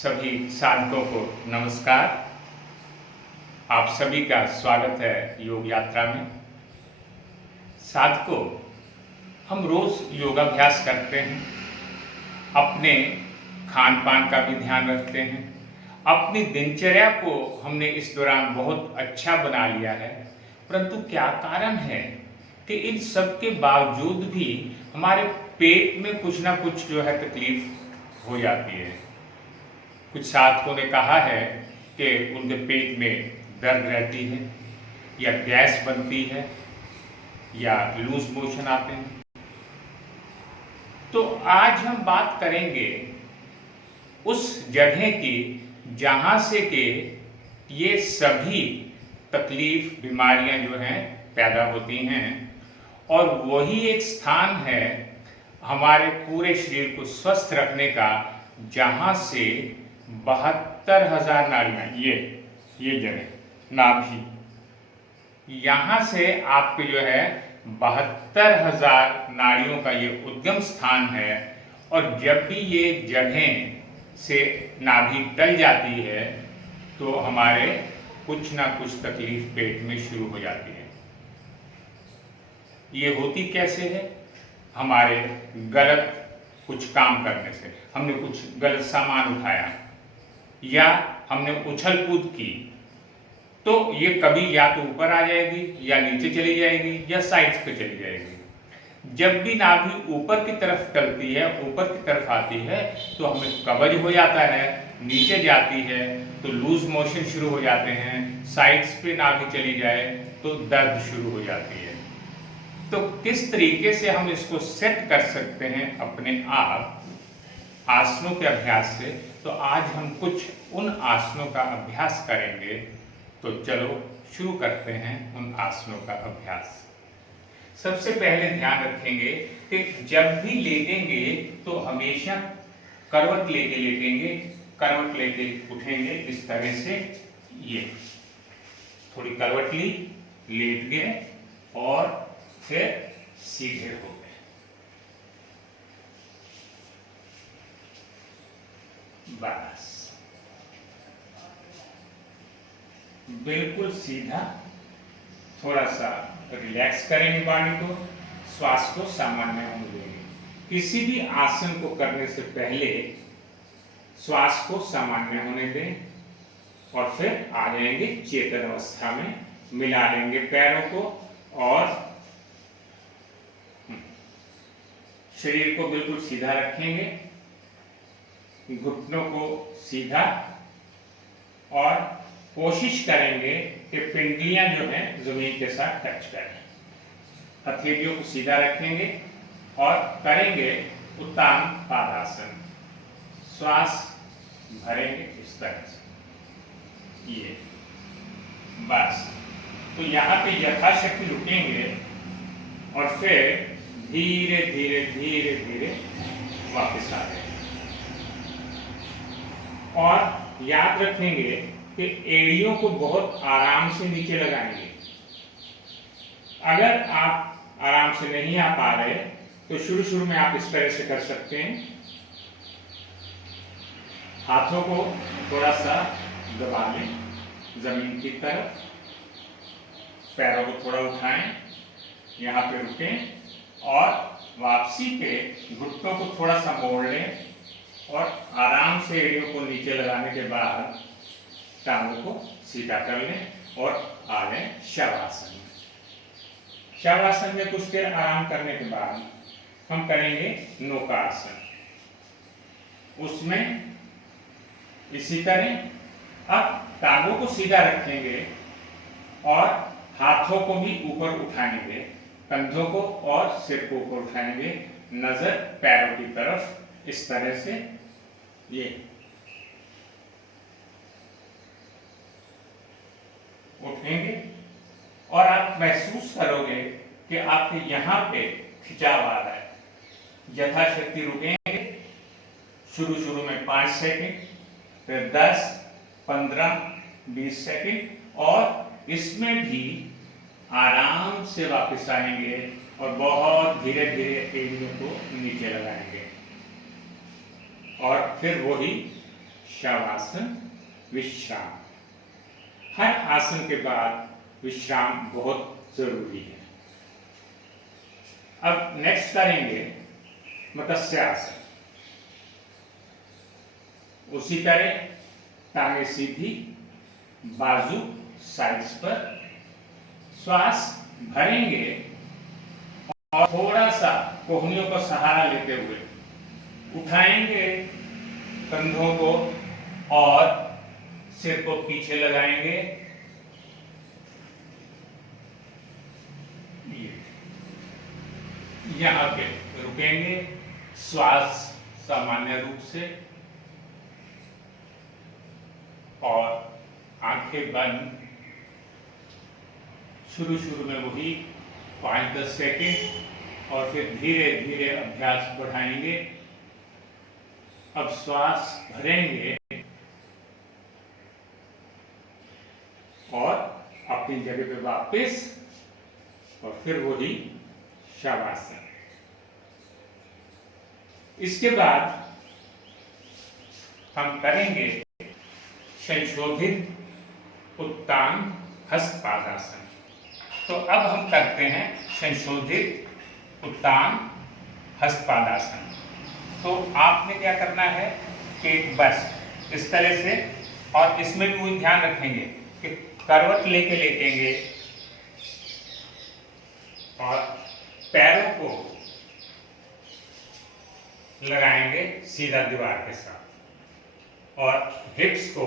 सभी साधकों को नमस्कार। आप सभी का स्वागत है योग यात्रा में। साधकों, हम रोज योगाभ्यास करते हैं, अपने खान पान का भी ध्यान रखते हैं, अपनी दिनचर्या को हमने इस दौरान बहुत अच्छा बना लिया है। परंतु क्या कारण है कि इन सब के बावजूद भी हमारे पेट में कुछ ना कुछ जो है तकलीफ हो जाती है। कुछ साधकों ने कहा है कि उनके पेट में दर्द रहती है, या गैस बनती है, या लूज मोशन आते हैं। तो आज हम बात करेंगे उस जगह की जहां से कि ये सभी तकलीफ बीमारियां जो हैं पैदा होती हैं, और वही एक स्थान है हमारे पूरे शरीर को स्वस्थ रखने का जहां से 72,000 नाड़ियां, ये जगह नाभि, यहां से आपके जो है 72,000 नाड़ियों का ये उद्गम स्थान है। और जब भी ये जगह से नाभि टल जाती है तो हमारे कुछ ना कुछ तकलीफ पेट में शुरू हो जाती है। ये होती कैसे है? हमारे गलत कुछ काम करने से, हमने कुछ गलत सामान उठाया या हमने उछल कूद की, तो ये कभी या तो ऊपर आ जाएगी, या नीचे चली जाएगी, या साइड्स पे चली जाएगी। जब भी नाभि ऊपर की तरफ टलती है, ऊपर की तरफ आती है, तो हमें कब्ज हो जाता है, नीचे जाती है तो लूज मोशन शुरू हो जाते हैं, साइड्स पे नाभि चली जाए तो दर्द शुरू हो जाती है। तो किस तरीके से हम इसको सेट कर सकते हैं अपने आप आसनों के अभ्यास से? तो आज हम कुछ उन आसनों का अभ्यास करेंगे। तो चलो शुरू करते हैं उन आसनों का अभ्यास। सबसे पहले ध्यान रखेंगे कि जब भी लेटेंगे तो हमेशा करवट लेके लेटेंगे, करवट लेके उठेंगे इस तरह से। ये थोड़ी करवट ली, लेट गए और फिर सीधे हो गए। बस बिल्कुल सीधा। थोड़ा सा रिलैक्स करेंगे बॉडी को, श्वास को सामान्य होने देंगे। किसी भी आसन को करने से पहले श्वास को सामान्य होने दें और फिर आ जाएंगे चेतन अवस्था में। मिला लेंगे पैरों को और शरीर को बिल्कुल सीधा रखेंगे, घुटनों को सीधा, और कोशिश करेंगे कि पिंडलियां जो हैं जमीन के साथ टच करें। हथेलियों को सीधा रखेंगे और करेंगे उत्तान पादासन। श्वास भरेंगे इस तरह से। ये बस। तो यहाँ पे यथाशक्ति रुकेंगे और फिर धीरे धीरे धीरे धीरे वापस आ जाएंगे। और याद रखेंगे कि एड़ियों को बहुत आराम से नीचे लगाएंगे। अगर आप आराम से नहीं आ पा रहे तो शुरू में आप इस तरह से कर सकते हैं। हाथों को थोड़ा सा दबा लें जमीन की तरफ, पैरों को थोड़ा उठाएं, यहाँ पे रुकें और वापसी पे घुटनों को थोड़ा सा मोड़ लें और आराम से एड़ियों को नीचे लगाने के बाद टांगों को सीधा कर लें और आ जाएं शवासन में। शवासन में कुछ देर आराम करने के बाद हम करेंगे नौकासन। उसमें इसी तरह अब टांगों को सीधा रखेंगे और हाथों को भी ऊपर उठाएंगे, कंधों को और सिर को ऊपर उठाएंगे, नजर पैरों की तरफ इस तरह से। ये उठेंगे और आप महसूस करोगे कि आपके यहाँ पे खिंचाव आ रहा है। यथाशक्ति रुकेंगे, शुरू में 5 सेकंड, फिर 10, 15, 20 सेकंड, और इसमें भी आराम से वापस आएंगे और बहुत धीरे धीरे एड़ियों को नीचे लगाएंगे और फिर वही शवासन, विश्राम। हर आसन के बाद विश्राम बहुत जरूरी है। अब नेक्स्ट करेंगे मत्स्यासन। उसी तरह टांगे सीधी, बाजू साइड्स पर, श्वास भरेंगे और थोड़ा सा कोहनियों को सहारा लेते हुए उठाएंगे कंधों को और सिर को पीछे लगाएंगे। यहां पे रुकेंगे, श्वास सामान्य रूप से, और आंखें बंद। शुरू में वही 5-10 सेकेंड और फिर धीरे धीरे अभ्यास बढ़ाएंगे। अब श्वास भरेंगे और अपनी जगह पे वापस, और फिर वही शवासन। इसके बाद हम करेंगे संशोधित उत्तान हस्तपादासन। तो अब हम करते हैं संशोधित उत्तान हस्तपादासन। तो आपने क्या करना है कि बस इस तरह से, और इसमें भी वही ध्यान रखेंगे कि करवट लेके लेटेंगे और पैरों को लगाएंगे सीधा दीवार के साथ, और हिप्स को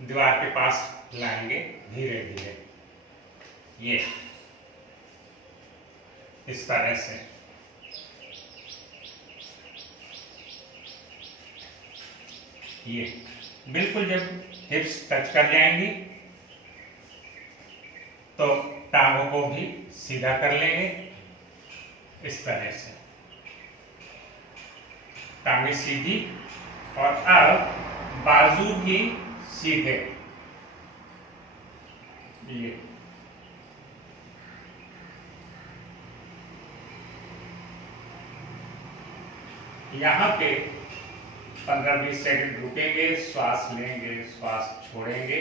दीवार के पास लाएंगे धीरे धीरे। ये इस तरह से। ये बिल्कुल जब हिप्स टच कर जाएंगी तो टांगों को भी सीधा कर लेंगे इस तरह से, टांगे सीधी, और अब बाजू भी सीधे। ये यहां पे 15-20 सेकंड रुकेंगे, श्वास लेंगे, श्वास छोड़ेंगे।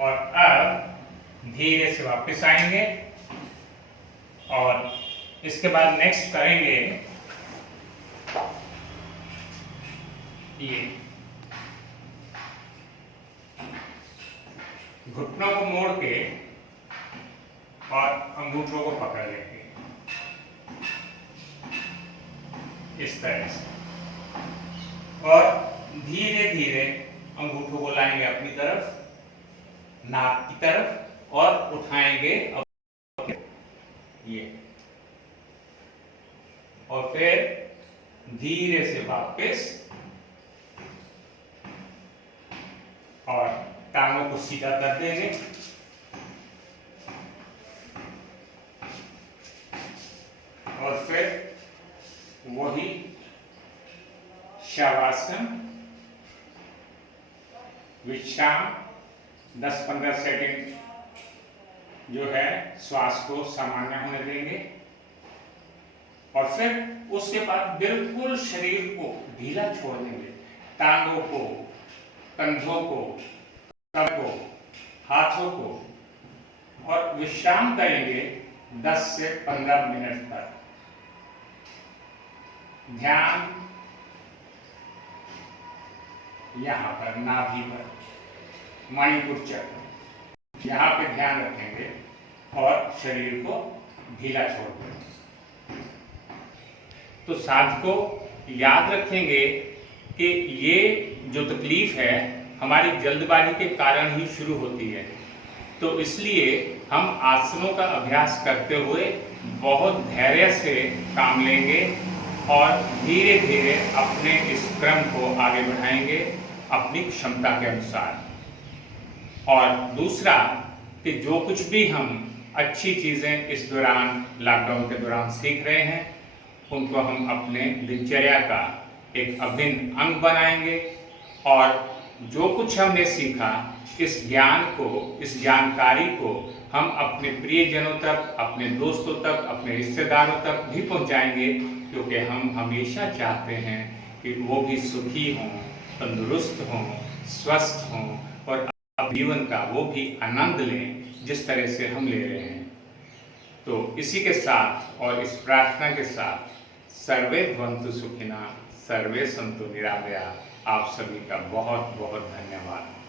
और अब धीरे से वापस आएंगे, और इसके बाद नेक्स्ट करेंगे ये घुटनों को मोड़ के और अंगूठों को पकड़ लेंगे इस तरह से, और धीरे धीरे अंगूठों को लाएंगे अपनी तरफ, नाक की तरफ, और उठाएंगे ये, और फिर धीरे से वापस, और टांगों को सीधा कर देंगे, और फिर वही शवासन, विश्राम 10-15 सेकंड जो है श्वास को सामान्य होने देंगे, और फिर उसके बाद बिल्कुल शरीर को ढीला छोड़ देंगे, टांगों को, कंधों को, सर को, हाथों को, और विश्राम करेंगे 10 से 15 मिनट तक। ध्यान यहां पर नाभि पर, मणिपुर चक्र, यहां पे ध्यान रखेंगे और शरीर को ढीला छोड़ देंगे। तो साधकों याद रखेंगे कि ये जो तकलीफ है हमारी जल्दबाजी के कारण ही शुरू होती है, तो इसलिए हम आसनों का अभ्यास करते हुए बहुत धैर्य से काम लेंगे और धीरे धीरे अपने इस क्रम को आगे बढ़ाएंगे अपनी क्षमता के अनुसार। और दूसरा कि जो कुछ भी हम अच्छी चीज़ें इस दौरान, लॉकडाउन के दौरान सीख रहे हैं, उनको हम अपने दिनचर्या का एक अभिन्न अंग बनाएंगे, और जो कुछ हमने सीखा इस ज्ञान को, इस जानकारी को हम अपने प्रियजनों तक, अपने दोस्तों तक, अपने रिश्तेदारों तक भी पहुंचाएंगे, क्योंकि हम हमेशा चाहते हैं कि वो भी सुखी हों, तंदुरुस्त हों, स्वस्थ हों और अपने जीवन का वो भी आनंद लें जिस तरह से हम ले रहे हैं। तो इसी के साथ और इस प्रार्थना के साथ सर्वे भवन्तु सुखिनः, सर्वे सन्तु निरामया। आप सभी का बहुत बहुत धन्यवाद।